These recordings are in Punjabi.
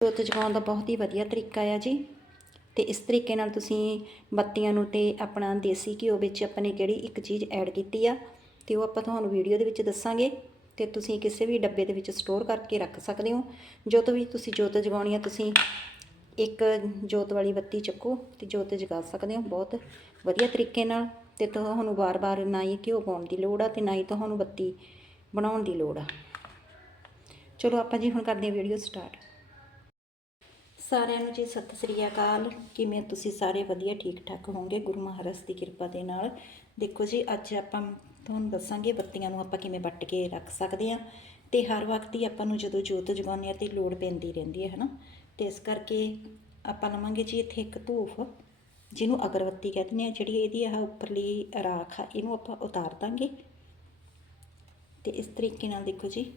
ਜੋਤ ਜਗਾਉਣ ਦਾ ਬਹੁਤ ਹੀ ਵਧੀਆ ਤਰੀਕਾ ਆ ਜੀ। ਤੇ ਇਸ ਤਰੀਕੇ ਨਾਲ ਤੁਸੀਂ ਬੱਤੀਆਂ ਨੂੰ ਤੇ ਆਪਣਾ ਦੇਸੀ ਘਿਓ ਵਿੱਚ ਆਪਾਂ ਨੇ ਕਿਹੜੀ ਇੱਕ ਚੀਜ਼ ਐਡ ਕੀਤੀ ਆ, ਤੇ ਉਹ ਆਪਾਂ ਤੁਹਾਨੂੰ ਵੀਡੀਓ ਦੇ ਵਿੱਚ ਦੱਸਾਂਗੇ। ਤੇ ਤੁਸੀਂ ਕਿਸੇ ਵੀ ਡੱਬੇ ਦੇ ਵਿੱਚ ਸਟੋਰ ਕਰਕੇ ਰੱਖ ਸਕਦੇ ਹੋ। ਜਦੋਂ ਵੀ ਤੁਸੀਂ ਜੋਤ ਜਗਾਉਣੀ ਆ, ਤੁਸੀਂ ਇੱਕ ਜੋਤ ਵਾਲੀ ਬੱਤੀ ਚੱਕੋ ਤੇ ਜੋਤ ਜਗਾ ਸਕਦੇ ਹੋ ਬਹੁਤ ਵਧੀਆ ਤਰੀਕੇ ਨਾਲ। ਤੇ ਤੁਹਾਨੂੰ ਵਾਰ-ਵਾਰ ਨਾ ਹੀ ਘਿਓ ਪਾਉਣ ਦੀ ਲੋੜ ਆ ਤੇ ਨਾ ਹੀ ਤੁਹਾਨੂੰ ਬੱਤੀ ਬਣਾਉਣ ਦੀ ਲੋੜ ਆ। ਚਲੋ ਆਪਾਂ ਜੀ ਹੁਣ ਕਰਦੇ ਹਾਂ ਵੀਡੀਓ ਸਟਾਰਟ ਸਾਰਿਆਂ ਨੂੰ ਜੀ ਸਤਿ ਸ੍ਰੀ ਅਕਾਲ। ਕਿਵੇਂ ਤੁਸੀਂ ਸਾਰੇ ਵਧੀਆ ਠੀਕ ਠਾਕ ਹੋਵੋਗੇ? ਗੁਰੂ ਮਹਾਰਾਜ ਦੀ ਕਿਰਪਾ ਦੇ ਨਾਲ। ਦੇਖੋ ਜੀ, ਅੱਜ ਆਪਾਂ ਤੁਹਾਨੂੰ ਦੱਸਾਂਗੇ ਬੱਤੀਆਂ ਨੂੰ ਆਪਾਂ ਕਿਵੇਂ ਵੱਟ ਕੇ ਰੱਖ ਸਕਦੇ ਹਾਂ ਤੇ ਹਰ ਵਕਤ ਹੀ ਆਪਾਂ ਨੂੰ ਜਦੋਂ ਜੋਤ ਜਗਾਉਂਦੇ ਆ ਤੇ ਲੋੜ ਪੈਂਦੀ ਰਹਿੰਦੀ ਹੈ, ਹਨਾ? ਤੇ ਇਸ ਕਰਕੇ ਆਪਾਂ ਲਵਾਂਗੇ ਜੀ ਇੱਥੇ ਇੱਕ ਧੂਫ, ਜਿਹਨੂੰ ਅਗਰਬੱਤੀ ਕਹਿੰਦੇ ਆ ਜਿਹੜੀ ਇਹਦੀ ਆਹ ਉੱਪਰਲੀ ਰਾਖ ਆ, ਇਹਨੂੰ ਆਪਾਂ ਉਤਾਰ ਦਾਂਗੇ। ਤੇ ਇਸ ਤਰੀਕੇ ਨਾਲ ਦੇਖੋ ਜੀ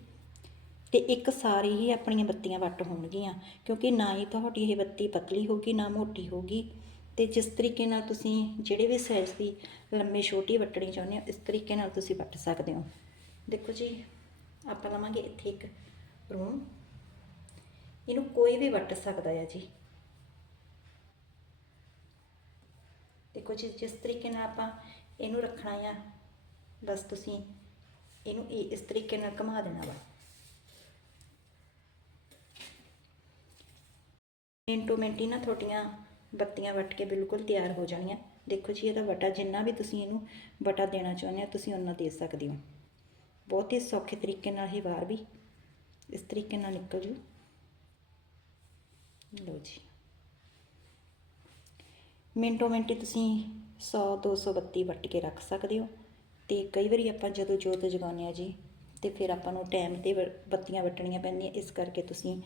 ਤੇ ਇੱਕ ਸਾਰੀ ਹੀ ਆਪਣੀਆਂ ਬੱਤੀਆਂ ਵੱਟ ਹੋਣਗੀਆਂ, ਕਿਉਂਕਿ ਨਾ ਹੀ ਤੁਹਾਡੀ ਇਹ ਬੱਤੀ ਪਤਲੀ ਹੋਗੀ ਨਾ ਮੋਟੀ ਹੋਗੀ ਤੇ ਜਿਸ ਤਰੀਕੇ ਨਾਲ ਤੁਸੀਂ ਜਿਹੜੇ ਵੀ ਸਾਈਜ਼ ਦੀ ਲੰਮੇ ਛੋਟੀ ਵੱਟਣੀ ਚਾਹੁੰਦੇ ਹੋ, ਇਸ ਤਰੀਕੇ ਨਾਲ ਤੁਸੀਂ ਵੱਟ ਸਕਦੇ ਹੋ। ਦੇਖੋ ਜੀ, ਆਪਾਂ ਲਵਾਂਗੇ ਇੱਥੇ ਇੱਕ ਰੂਮ ਇਹਨੂੰ ਕੋਈ ਵੀ ਵੱਟ ਸਕਦਾ ਹੈ ਜੀ। ਦੇਖੋ ਜੀ, ਜਿਸ ਤਰੀਕੇ ਨਾਲ ਆਪਾਂ ਇਹਨੂੰ ਰੱਖਣਾ ਆ, ਬਸ ਤੁਸੀਂ ਇਹਨੂੰ ਇਹ- ਇਸ ਤਰੀਕੇ ਨਾਲ ਘੁਮਾ ਦੇਣਾ ਵਾ। ਮਿੰਟੋ ਮਿੰਟ ਹੀ ਨਾ ਤੁਹਾਡੀਆਂ ਬੱਤੀਆਂ ਵੱਟ ਕੇ ਬਿਲਕੁਲ ਤਿਆਰ ਹੋ ਜਾਣੀਆਂ। ਦੇਖੋ ਜੀ, ਇਹਦਾ ਵਟਾ ਜਿੰਨਾ ਵੀ ਤੁਸੀਂ ਇਹਨੂੰ ਵਟਾ ਦੇਣਾ ਚਾਹੁੰਦੇ ਹੋ, ਤੁਸੀਂ ਉਹਨਾਂ ਦੇ ਸਕਦੇ ਹੋ। ਬਹੁਤ ਹੀ ਸੌਖੇ ਤਰੀਕੇ ਨਾਲ ਇਹ ਬਾਹਰ ਵੀ। ਇਸ ਤਰੀਕੇ ਨਾਲ ਨਿਕਲ ਜੂ। ਲਓ ਜੀ। ਮਿੰਟੋ ਮਿੰਟ ਹੀ ਤੁਸੀਂ 100 200 ਬੱਤੀ ਵੱਟ ਕੇ ਰੱਖ ਸਕਦੇ ਹੋ। ਤੇ ਕਈ ਵਾਰੀ ਆਪਾਂ ਜਦੋਂ ਜੋਤ ਜਗਾਉਂਦੇ ਆ ਜੀ, ਤੇ ਫਿਰ ਆਪਾਂ ਨੂੰ ਟਾਈਮ ਤੇ ਵ- ਬੱਤੀਆਂ ਵੱਟਣੀਆਂ ਪੈਂਦੀਆਂ। ਇਸ ਕਰਕੇ ਤੁਸੀਂ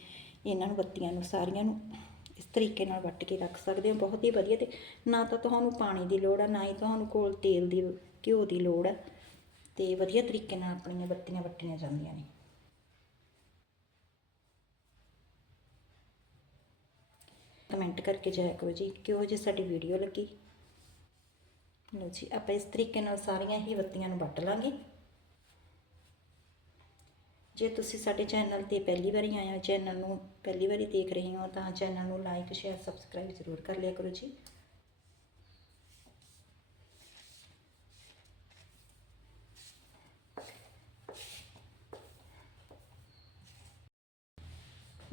ਇਹਨਾਂ ਨੂੰ ਬੱਤੀਆਂ ਨੂੰ, ਸਾਰੀਆਂ ਨੂੰ ਇਸ ਤਰੀਕੇ ਨਾਲ ਵੱਟ ਕੇ ਰੱਖ ਸਕਦੇ ਹੋ, ਬਹੁਤ ਹੀ ਵਧੀਆ ਤੇ ਨਾ ਤਾਂ ਤੁਹਾਨੂੰ ਪਾਣੀ ਦੀ ਲੋੜ ਆ, ਨਾ ਹੀ ਤੁਹਾਨੂੰ ਕੋਲ ਤੇਲ ਦੀ, ਘਿਓ ਦੀ ਲੋੜ ਆ ਤੇ ਵਧੀਆ ਤਰੀਕੇ ਨਾਲ ਆਪਣੀਆਂ ਬੱਤੀਆਂ ਵੱਟੀਆਂ ਜਾਂਦੀਆਂ ਨੇ। ਕਮੈਂਟ ਕਰਕੇ ਜਾਇਆ ਕਰੋ ਜੀ, ਕਿਹੋ ਜਿਹੀ ਸਾਡੀ ਵੀਡੀਓ ਲੱਗੀ? ਲਓ ਜੀ, ਆਪਾਂ ਇਸ ਤਰੀਕੇ ਨਾਲ ਸਾਰੀਆਂ ਹੀ ਬੱਤੀਆਂ ਨੂੰ ਵੱਟ ਲਾਂਗੇ। ਜੇ ਤੁਸੀਂ ਸਾਡੇ ਚੈਨਲ ਤੇ ਪਹਿਲੀ ਵਾਰੀ ਆਏ ਹੋ, ਚੈਨਲ ਨੂੰ ਪਹਿਲੀ ਵਾਰੀ ਦੇਖ ਰਹੇ ਹੋ, ਤਾਂ ਚੈਨਲ ਨੂੰ ਲਾਈਕ ਸ਼ੇਅਰ ਸਬਸਕ੍ਰਾਈਬ ਜ਼ਰੂਰ ਕਰ ਲਿਆ ਕਰੋ ਜੀ।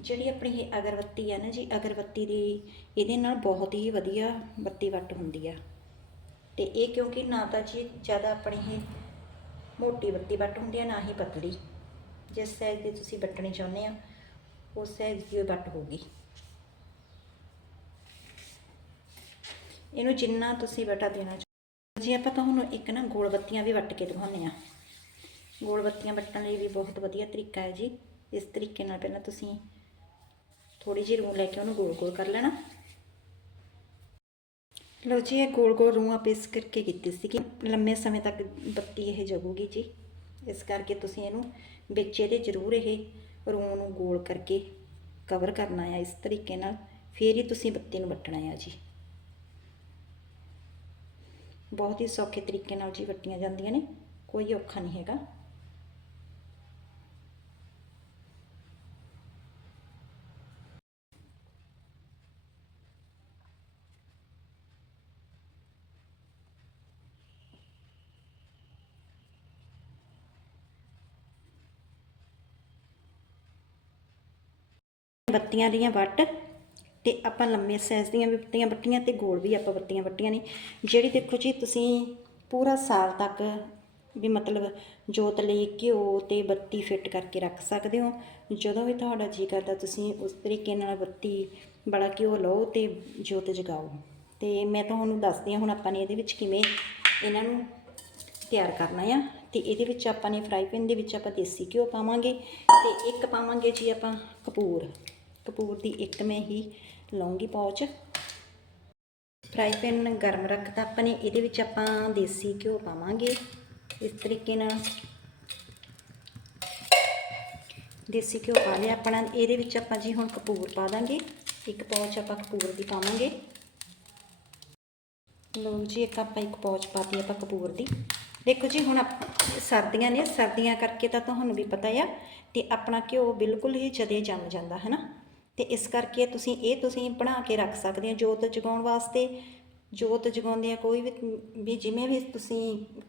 ਜਿਹੜੀ ਆਪਣੀ ਇਹ ਅਗਰਬੱਤੀ ਆ ਨਾ ਜੀ, ਅਗਰਬੱਤੀ ਦੀ ਇਹਦੇ ਨਾਲ ਬਹੁਤ ਹੀ ਵਧੀਆ ਬੱਤੀ ਵੱਟ ਹੁੰਦੀ ਆ। ਤੇ ਇਹ ਕਿਉਂਕਿ ਨਾ ਤਾਂ ਜੀ ਜ਼ਿਆਦਾ ਆਪਣੀ ਇਹ ਮੋਟੀ ਬੱਤੀ ਵੱਟ ਹੁੰਦੀ ਆ, ਨਾ ਹੀ ਪਤਲੀ। ਜਿਸ ਸਾਈਜ਼ ਦੀ ਤੁਸੀਂ ਵੱਟਣੀ ਚਾਹੁੰਦੇ ਆ, ਉਸ ਸਾਈਜ਼ ਦੀ ਉਹ ਵੱਟ ਹੋਊਗੀ। ਇਹਨੂੰ ਜਿੰਨਾ ਤੁਸੀਂ ਵਟਾ ਦੇਣਾ ਚਾਹੋ ਜੀ ਆਪਾਂ ਤੁਹਾਨੂੰ ਇੱਕ ਨਾ ਗੋਲ ਬੱਤੀਆਂ ਵੀ ਵੱਟ ਕੇ ਦਿਖਾਉਂਦੇ ਆ। ਗੋਲ ਬੱਤੀਆਂ ਵੱਟਣ ਲਈ ਵੀ ਬਹੁਤ ਵਧੀਆ ਤਰੀਕਾ ਹੈ ਜੀ। ਇਸ ਤਰੀਕੇ ਨਾਲ ਪਹਿਲਾਂ ਤੁਸੀਂ ਥੋੜੀ ਜਿਹੀ ਰੂੰ ਲੈ ਕੇ ਉਹਨੂੰ ਗੋਲ ਗੋਲ ਕਰ ਲੈਣਾ। ਲਓ ਜੀ, ਇਹ ਗੋਲ ਗੋਲ ਰੂੰ ਆਪਾਂ ਇਸ ਕਰਕੇ ਕੀਤੀ ਸੀ ਕਿ ਲੰਮੇ ਸਮੇਂ ਤੱਕ ਬੱਤੀ ਇਹ ਜਗੂਗੀ ਜੀ। ਇਸ ਕਰਕੇ ਤੁਸੀਂ ਇਹਨੂੰ ਵਿੱਚ ਇਹਦੇ ਜ਼ਰੂਰ ਇਹ ਰੂੰ ਨੂੰ ਗੋਲ ਕਰਕੇ ਕਵਰ ਕਰਨਾ ਆ ਇਸ ਤਰੀਕੇ ਨਾਲ, ਫੇਰ ਹੀ ਤੁਸੀਂ ਬੱਤੀ ਨੂੰ ਵੱਟਣਾ ਆ ਜੀ। ਬਹੁਤ ਹੀ ਸੌਖੇ ਤਰੀਕੇ ਨਾਲ ਜੀ ਵੱਟੀਆਂ ਜਾਂਦੀਆਂ ਨੇ, ਕੋਈ ਔਖਾ ਨਹੀਂ ਹੈਗਾ। ਬੱਤੀਆਂ ਦੀਆਂ ਵੱਟ ਤੇ ਆਪਾਂ ਲੰਮੇ ਸਾਈਜ਼ ਦੀਆਂ ਵੀ ਬੱਤੀਆਂ ਵੱਟੀਆਂ ਤੇ ਗੋਲ ਵੀ ਆਪਾਂ ਬੱਤੀਆਂ ਵੱਟੀਆਂ ਨੇ। ਜਿਹੜੀ ਦੇਖੋ ਜੀ ਤੁਸੀਂ ਪੂਰਾ ਸਾਲ ਤੱਕ ਵੀ ਮਤਲਬ ਜੋਤ ਲਈ ਘਿਓ ਤੇ ਬੱਤੀ ਫਿੱਟ ਕਰਕੇ ਰੱਖ ਸਕਦੇ ਹੋ। ਜਦੋਂ ਵੀ ਤੁਹਾਡਾ ਜੀ ਕਰਦਾ ਤੁਸੀਂ ਉਸ ਤਰੀਕੇ ਨਾਲ ਬੱਤੀ ਬੜਾ ਘਿਓ ਲਓ ਤੇ ਜੋਤ ਜਗਾਓ। ਤੇ ਮੈਂ ਤੁਹਾਨੂੰ ਦੱਸਦੀ ਹਾਂ ਹੁਣ ਆਪਾਂ ਨੇ ਇਹਦੇ ਵਿੱਚ ਕਿਵੇਂ ਇਹਨਾਂ ਨੂੰ ਤਿਆਰ ਕਰਨਾ ਆ। ਤੇ ਇਹਦੇ ਵਿੱਚ ਆਪਾਂ ਨੇ ਫਰਾਈ ਪੈਨ ਦੇ ਵਿੱਚ ਆਪਾਂ ਦੇਸੀ ਘਿਓ ਪਾਵਾਂਗੇ ਤੇ ਇੱਕ ਪਾਵਾਂਗੇ ਜੀ ਆਪਾਂ ਕਪੂਰ। ਕਪੂਰ ਦੀ ਇੱਕ ਮੈਂ ਹੀ ਲਵਾਂਗੀ ਪੌਚ। ਫਰਾਈ ਪੈਨ ਗਰਮ ਰੱਖਤਾ ਆਪਾਂ ਨੇ, ਇਹਦੇ ਵਿੱਚ ਆਪਾਂ ਦੇਸੀ ਘਿਓ ਪਾਵਾਂਗੇ। ਇਸ ਤਰੀਕੇ ਨਾਲ ਦੇਸੀ ਘਿਓ ਪਾ ਲਿਆ ਆਪਣਾ, ਇਹਦੇ ਵਿੱਚ ਆਪਾਂ ਜੀ ਹੁਣ ਕਪੂਰ ਪਾ ਦਾਂਗੇ। ਇੱਕ ਪੌਚ ਆਪਾਂ ਕਪੂਰ ਦੀ ਪਾਵਾਂਗੇ। ਲਓ ਜੀ, ਇੱਕ ਆਪਾਂ ਇੱਕ ਪੌਚ ਪਾਤੀ ਆਪਾਂ ਕਪੂਰ ਦੀ। ਦੇਖੋ ਜੀ, ਹੁਣ ਆਪ- ਸਰਦੀਆਂ ਨੇ, ਸਰਦੀਆਂ ਕਰਕੇ ਤਾਂ ਤੁਹਾਨੂੰ ਵੀ ਪਤਾ ਆ, ਤੇ ਆਪਣਾ ਘਿਓ ਬਿਲਕੁਲ ਹੀ ਜਦੇ ਜੰਮ ਜਾਂਦਾ ਹੈ ਨਾ ਤੇ ਇਸ ਕਰਕੇ ਤੁਸੀਂ ਇਹ ਤੁਸੀਂ ਬਣਾ ਕੇ ਰੱਖ ਸਕਦੇ ਹੋ ਜੋਤ ਜਗਾਉਣ ਵਾਸਤੇ। ਜੋਤ ਜਗਾਉਂਦੇ ਆ ਕੋਈ ਵੀ ਵੀ ਜਿਵੇਂ ਵੀ ਤੁਸੀਂ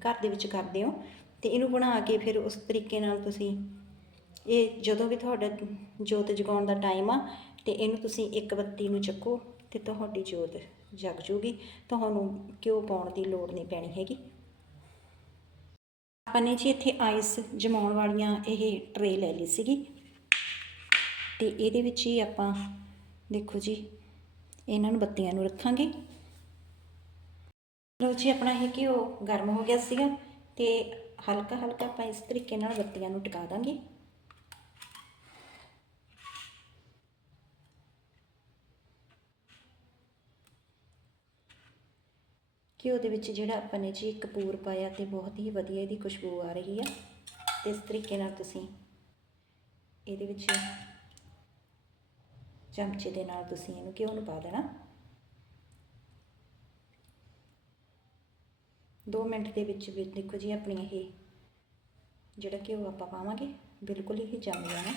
ਘਰ ਦੇ ਵਿੱਚ ਕਰਦੇ ਹੋ ਤੇ ਇਹਨੂੰ ਬਣਾ ਕੇ ਫਿਰ ਉਸ ਤਰੀਕੇ ਨਾਲ ਤੁਸੀਂ ਇਹ ਜਦੋਂ ਵੀ ਤੁਹਾਡਾ ਜੋਤ ਜਗਾਉਣ ਦਾ ਟਾਈਮ ਆ ਤੇ ਇਹਨੂੰ ਤੁਸੀਂ ਇੱਕ ਬੱਤੀ ਨੂੰ ਚੱਕੋ ਤੇ ਤੁਹਾਡੀ ਜੋਤ ਜਗ ਜੂਗੀ। ਤੁਹਾਨੂੰ ਘਿਓ ਪਾਉਣ ਦੀ ਲੋੜ ਨਹੀਂ ਪੈਣੀ ਹੈਗੀ। ਆਪਾਂ ਨੇ ਜੀ ਇੱਥੇ ਆਈਸ ਜਮਾਉਣ ਵਾਲੀਆਂ ਇਹ ਟਰੇ ਲੈ ਲਈ ਸੀਗੀ। ਤੇ ਇਹਦੇ ਵਿੱਚ ਹੀ ਆਪਾਂ ਦੇਖੋ ਜੀ, ਇਹਨਾਂ ਨੂੰ ਬੱਤੀਆਂ ਨੂੰ ਰੱਖਾਂਗੇ। ਲੋ ਜੀ, ਆਪਣਾ ਇਹ ਘਿਓ ਗਰਮ ਹੋ ਗਿਆ ਸੀਗਾ ਤੇ ਹਲਕਾ ਹਲਕਾ ਆਪਾਂ ਇਸ ਤਰੀਕੇ ਨਾਲ ਬੱਤੀਆਂ ਨੂੰ ਟਿਕਾ ਦਾਂਗੇ। ਘਿਓ ਦੇ ਵਿੱਚ ਜਿਹੜਾ ਆਪਾਂ ਨੇ ਜੀ ਕਪੂਰ ਪਾਇਆ ਤੇ ਬਹੁਤ ਹੀ ਵਧੀਆ ਇਹਦੀ ਖੁਸ਼ਬੂ ਆ ਰਹੀ ਆ। ਤੇ ਇਸ ਤਰੀਕੇ ਨਾਲ ਤੁਸੀਂ ਇਹਦੇ ਵਿੱਚ ਚਮਚੇ ਦੇ ਨਾਲ ਤੁਸੀਂ ਇਹਨੂੰ ਘਿਓ ਨੂੰ ਪਾ ਦੇਣਾ? 2 ਮਿੰਟ ਦੇ ਵਿੱਚ ਵਿੱਚ ਦੇਖੋ ਜੀ ਆਪਣੀ ਇਹ ਜਿਹੜਾ ਘਿਓ ਆਪਾਂ ਪਾਵਾਂਗੇ, ਬਿਲਕੁਲ ਹੀ ਜੰਮ ਜਾਣਾ।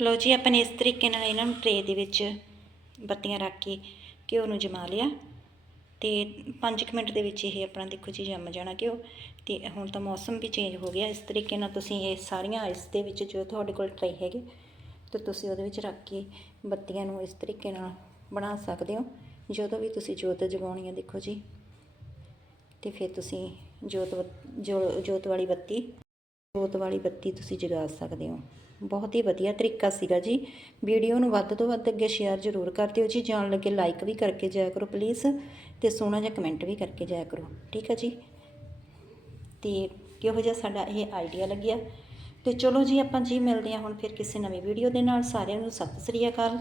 ਲਓ ਜੀ, ਆਪਾਂ ਨੇ ਇਸ ਤਰੀਕੇ ਨਾਲ ਇਹਨਾਂ ਨੂੰ ਟਰੇ ਦੇ ਵਿੱਚ ਬੱਤੀਆਂ ਰੱਖ ਕੇ ਘਿਓ ਨੂੰ ਜਮਾ ਲਿਆ ਤੇ 5 ਮਿੰਟ ਦੇ ਵਿੱਚ ਇਹ ਆਪਣਾ ਦੇਖੋ ਜੀ, ਜੰਮ ਜਾਣਾ ਘਿਓ ਤੇ ਹੁਣ ਤਾਂ ਮੌਸਮ ਵੀ ਚੇਂਜ ਹੋ ਗਿਆ। ਇਸ ਤਰੀਕੇ ਨਾਲ ਤੁਸੀਂ ਇਹ ਸਾਰੀਆਂ ਇਸ ਦੇ ਵਿੱਚ ਜੋ ਤੁਹਾਡੇ ਕੋਲ ਟਰੇ ਹੈਗੇ, ਤੇ ਤੁਸੀਂ ਉਹਦੇ ਵਿੱਚ ਰੱਖ ਕੇ ਬੱਤੀਆਂ ਨੂੰ ਇਸ ਤਰੀਕੇ ਨਾਲ ਬਣਾ ਸਕਦੇ ਹੋ। ਜਦੋਂ ਵੀ ਤੁਸੀਂ ਜੋਤ ਜਗਾਉਣੀ ਹੈ ਦੇਖੋ ਜੀ, ਤੇ ਫਿਰ ਤੁਸੀਂ ਜੋਤ ਬੱਤ- ਜੋ, ਜੋਤ ਵਾਲੀ ਬੱਤੀ ਜੋਤ ਵਾਲੀ ਬੱਤੀ ਤੁਸੀਂ ਜਗਾ ਸਕਦੇ ਹੋ। ਬਹੁਤ ਹੀ ਵਧੀਆ ਤਰੀਕਾ ਸੀਗਾ ਜੀ। ਵੀਡੀਓ ਨੂੰ ਵੱਧ ਤੋਂ ਵੱਧ ਅੱਗੇ ਸ਼ੇਅਰ ਜ਼ਰੂਰ ਕਰ ਦਿਓ ਜੀ। ਜਾਣ ਲੱਗੇ ਲਾਈਕ ਵੀ ਕਰਕੇ ਜਾਇਆ ਕਰੋ ਪਲੀਜ਼ ਤੇ ਸੋਹਣਾ ਜਿਹਾ ਕਮੈਂਟ ਵੀ ਕਰਕੇ ਜਾਇਆ ਕਰੋ। ਠੀਕ ਹੈ ਜੀ? ਤੇ ਕਿਹੋ ਜਿਹਾ ਸਾਡਾ ਇਹ ਆਈਡੀਆ ਲੱਗਿਆ? ਤੇ ਚਲੋ ਜੀ ਆਪਾਂ ਜੀ ਮਿਲਦੇ ਹਾਂ ਹੁਣ ਫਿਰ ਕਿਸੇ ਨਵੀਂ ਵੀਡੀਓ ਦੇ ਨਾਲ। ਸਾਰਿਆਂ ਨੂੰ ਸਤਿ ਸ੍ਰੀ ਅਕਾਲ।